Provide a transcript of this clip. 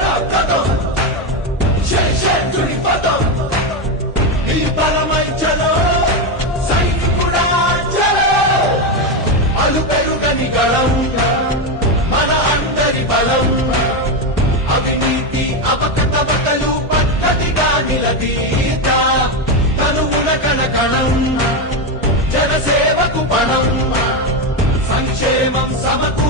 రక్తం శేషేంద్రుడి పదం ఈ బలమై చలో సైనికుడా చలో అలు పెరుగని గళం మన అందరి బలం అవినీతి అపకతవకలు పద్ధతిగా నిలదీత తనువుల కణకణం జనసేవకు పణం సంక్షేమం సమకూ